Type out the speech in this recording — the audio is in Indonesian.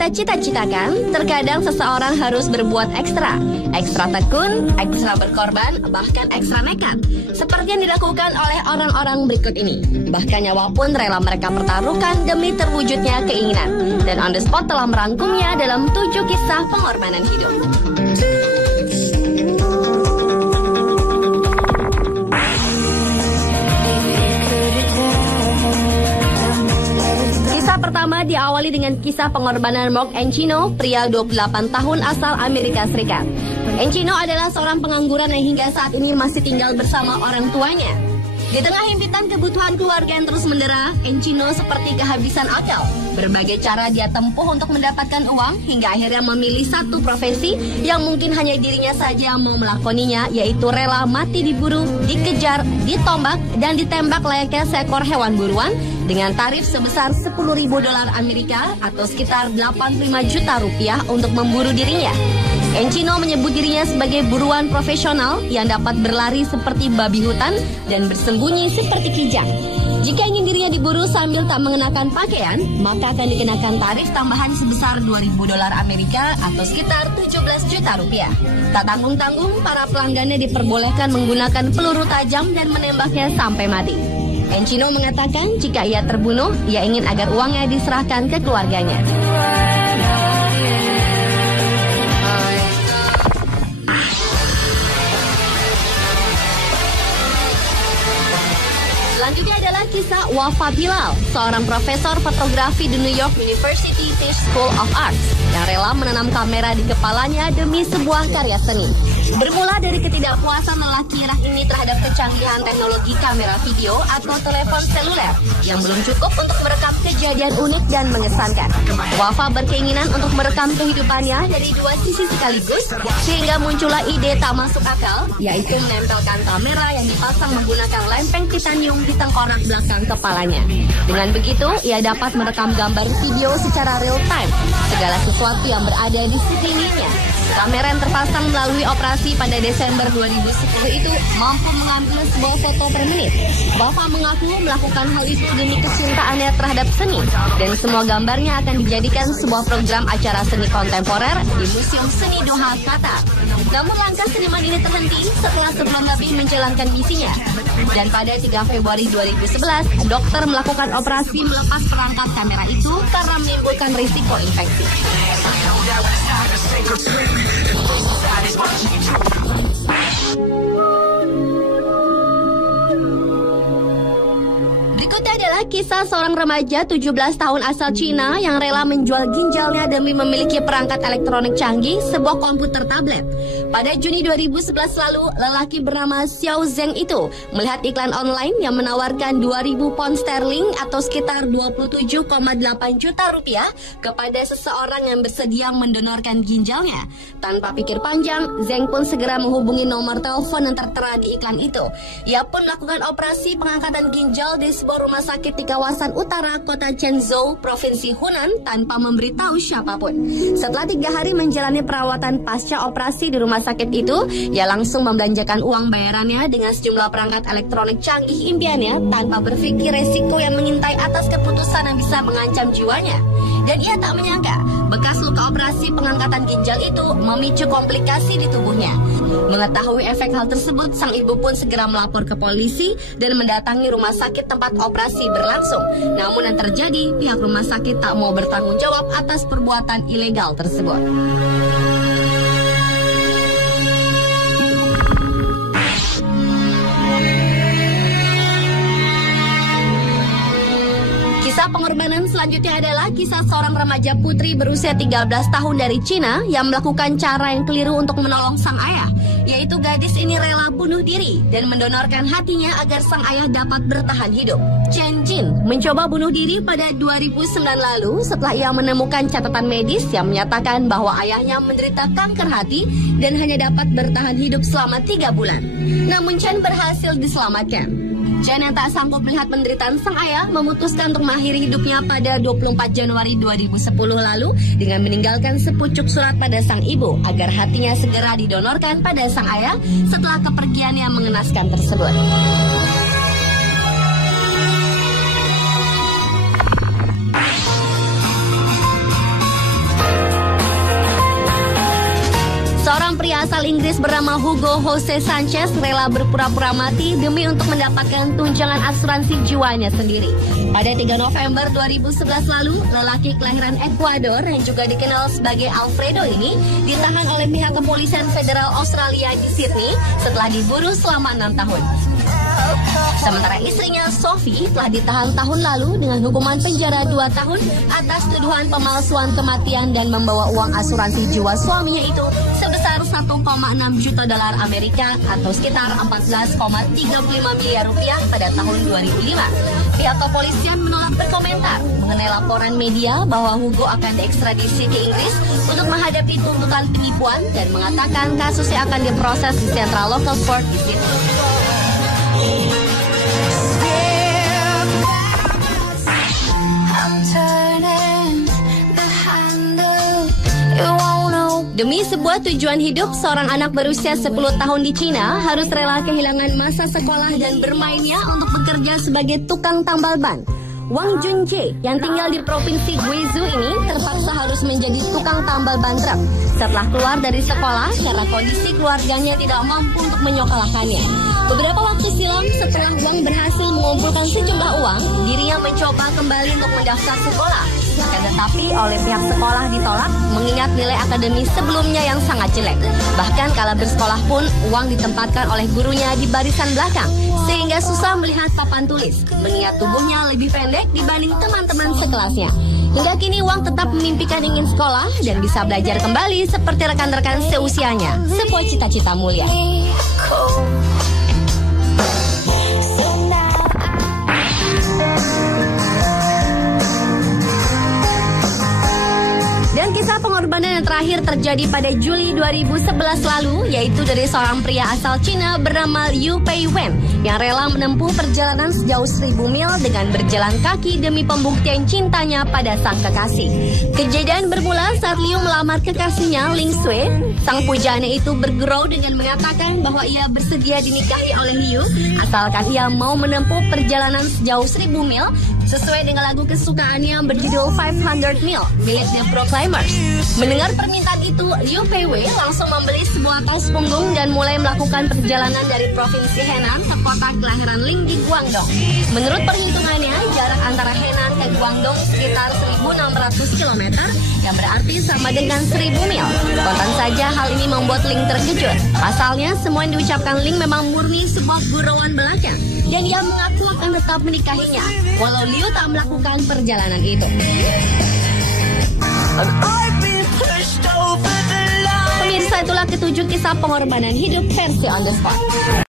kita cita-citakan, terkadang seseorang harus berbuat ekstra tekun, ekstra berkorban, bahkan ekstra nekat. Seperti yang dilakukan oleh orang-orang berikut ini. Bahkan nyawa pun rela mereka pertaruhkan demi terwujudnya keinginan. Dan On The Spot telah merangkumnya dalam 7 kisah pengorbanan hidup. Pertama diawali dengan kisah pengorbanan Mark Encino, pria 28 tahun asal Amerika Serikat. Encino adalah seorang pengangguran yang hingga saat ini masih tinggal bersama orang tuanya. Di tengah himpitan kebutuhan keluarga yang terus mendera, Encino seperti kehabisan akal. Berbagai cara dia tempuh untuk mendapatkan uang, hingga akhirnya memilih satu profesi yang mungkin hanya dirinya saja yang mau melakoninya, yaitu rela mati diburu, dikejar, ditombak, dan ditembak layaknya seekor hewan buruan dengan tarif sebesar $10.000 Amerika atau sekitar 85 juta rupiah untuk memburu dirinya. Encino menyebut dirinya sebagai buruan profesional yang dapat berlari seperti babi hutan dan bersembunyi seperti kijang. Jika ingin dirinya diburu sambil tak mengenakan pakaian, maka akan dikenakan tarif tambahan sebesar $2.000 Amerika atau sekitar 17 juta rupiah. Tak tanggung-tanggung, para pelanggannya diperbolehkan menggunakan peluru tajam dan menembaknya sampai mati. Encino mengatakan jika ia terbunuh, ia ingin agar uangnya diserahkan ke keluarganya. Selanjutnya adalah kisah Wafa Bilal, seorang profesor fotografi di New York University Tisch School of Arts yang rela menanam kamera di kepalanya demi sebuah karya seni. Bermula dari ketidakpuasan lelaki Irak ini terhadap kecanggihan teknologi kamera video atau telepon seluler yang belum cukup untuk merekam kejadian unik dan mengesankan. Wafa berkeinginan untuk merekam kehidupannya dari dua sisi sekaligus, sehingga muncullah ide tak masuk akal, yaitu menempelkan kamera yang dipasang menggunakan lempeng titanium di tengkorak belakang kepalanya. Dengan begitu, ia dapat merekam gambar video secara real time, segala sesuatu yang berada di sekelilingnya. Kamera yang terpasang melalui operasi pada Desember 2010 itu mampu mengambil sebuah foto per menit. Wafa mengaku melakukan hal itu demi kecintaannya terhadap seni, dan semua gambarnya akan dijadikan sebuah program acara seni kontemporer di Museum Seni Doha, Qatar. Namun langkah seniman ini terhenti setelah sebelum lebih menjalankan misinya. Dan pada 3 Februari 2011, dokter melakukan operasi melepas perangkat kamera itu karena menimbulkan risiko infeksi. Berikutnya adalah kisah seorang remaja 17 tahun asal Cina yang rela menjual ginjalnya demi memiliki perangkat elektronik canggih, sebuah komputer tablet. Pada Juni 2011 lalu, lelaki bernama Xiao Zeng itu melihat iklan online yang menawarkan 2.000 pound sterling atau sekitar 27,8 juta rupiah kepada seseorang yang bersedia mendonorkan ginjalnya. Tanpa pikir panjang, Zeng pun segera menghubungi nomor telepon yang tertera di iklan itu. Ia pun melakukan operasi pengangkatan ginjal di sebuah rumah sakit di kawasan utara kota Chenzhou, Provinsi Hunan, tanpa memberitahu siapapun. Setelah 3 hari menjalani perawatan pasca operasi di rumah sakit itu, ia langsung membelanjakan uang bayarannya dengan sejumlah perangkat elektronik canggih impiannya tanpa berpikir resiko yang mengintai atas keputusan yang bisa mengancam jiwanya. Dan ia tak menyangka bekas luka operasi pengangkatan ginjal itu memicu komplikasi di tubuhnya. Mengetahui efek hal tersebut, sang ibu pun segera melapor ke polisi dan mendatangi rumah sakit tempat operasi berlangsung. Namun yang terjadi, pihak rumah sakit tak mau bertanggung jawab atas perbuatan ilegal tersebut. Kisah pengorbanan selanjutnya adalah kisah seorang remaja putri berusia 13 tahun dari Cina yang melakukan cara yang keliru untuk menolong sang ayah, yaitu gadis ini rela bunuh diri dan mendonorkan hatinya agar sang ayah dapat bertahan hidup. Chen Jin mencoba bunuh diri pada 2009 lalu setelah ia menemukan catatan medis yang menyatakan bahwa ayahnya menderita kanker hati dan hanya dapat bertahan hidup selama 3 bulan. Namun Chen berhasil diselamatkan. Chen yang tak sanggup melihat penderitaan sang ayah memutuskan untuk mengakhiri hidupnya pada 24 Januari 2010 lalu dengan meninggalkan sepucuk surat pada sang ibu agar hatinya segera didonorkan pada sang ayah setelah kepergiannya mengenaskan tersebut. asal Inggris bernama Hugo Jose Sanchez rela berpura-pura mati demi untuk mendapatkan tunjangan asuransi jiwanya sendiri. Pada 3 November 2011 lalu, lelaki kelahiran Ekuador yang juga dikenal sebagai Alfredo ini ditahan oleh pihak kepolisian federal Australia di Sydney setelah diburu selama 6 tahun. Sementara istrinya Sophie telah ditahan tahun lalu dengan hukuman penjara 2 tahun atas tuduhan pemalsuan kematian dan membawa uang asuransi jiwa suaminya itu sebesar 1,6 juta dolar Amerika atau sekitar 14,35 miliar rupiah pada tahun 2005. Pihak kepolisian menolak berkomentar mengenai laporan media bahwa Hugo akan diekstradisi ke Inggris untuk menghadapi tuntutan penipuan dan mengatakan kasusnya akan diproses di Central Local Court di Sydney. Demi sebuah tujuan hidup, seorang anak berusia 10 tahun di Cina harus rela kehilangan masa sekolah dan bermainnya untuk bekerja sebagai tukang tambal ban. Wang Junjie yang tinggal di provinsi Guizhou ini terpaksa harus menjadi tukang tambal ban truk setelah keluar dari sekolah karena kondisi keluarganya tidak mampu untuk menyekolahkannya. Beberapa waktu silam setelah Wang berhasil mengumpulkan sejumlah uang, dirinya mencoba kembali untuk mendaftar sekolah. Akan tetapi oleh pihak sekolah ditolak mengingat nilai akademis sebelumnya yang sangat jelek. Bahkan kala bersekolah pun Wang ditempatkan oleh gurunya di barisan belakang sehingga susah melihat papan tulis mengingat tubuhnya lebih pendek dibanding teman-teman sekelasnya. Hingga kini Wang tetap memimpikan ingin sekolah dan bisa belajar kembali seperti rekan-rekan seusianya. Sebuah cita-cita mulia. Dan kisah pengorbanan yang terakhir terjadi pada Juli 2011 lalu, yaitu dari seorang pria asal Cina bernama Liu Peiwen yang rela menempuh perjalanan sejauh 1000 mil dengan berjalan kaki demi pembuktian cintanya pada sang kekasih. Kejadian bermula saat Liu melamar kekasihnya Ling Sui. Sang pujana itu bergurau dengan mengatakan bahwa ia bersedia dinikahi oleh Liu asalkan ia mau menempuh perjalanan sejauh 1000 mil sesuai dengan lagu kesukaannya berjudul 500 Mil milik The Proclaimers. Mendengar permintaan itu, Liu Peiwei langsung membeli sebuah tas punggung dan mulai melakukan perjalanan dari provinsi Henan ke kota kelahiran Ling di Guangdong. Menurut perhitungannya, jarak antara Henan ke Guangdong sekitar 1.600 km yang berarti sama dengan 1000 mil. Kontan saja hal ini membuat Ling terkejut. Pasalnya, semua yang diucapkan Ling memang murni sebuah gurauan belaka dan ia mengaku akan tetap menikahinya walau Liu tak melakukan perjalanan itu. Pemirsa, itulah ketujuh kisah pengorbanan hidup versi On The Spot.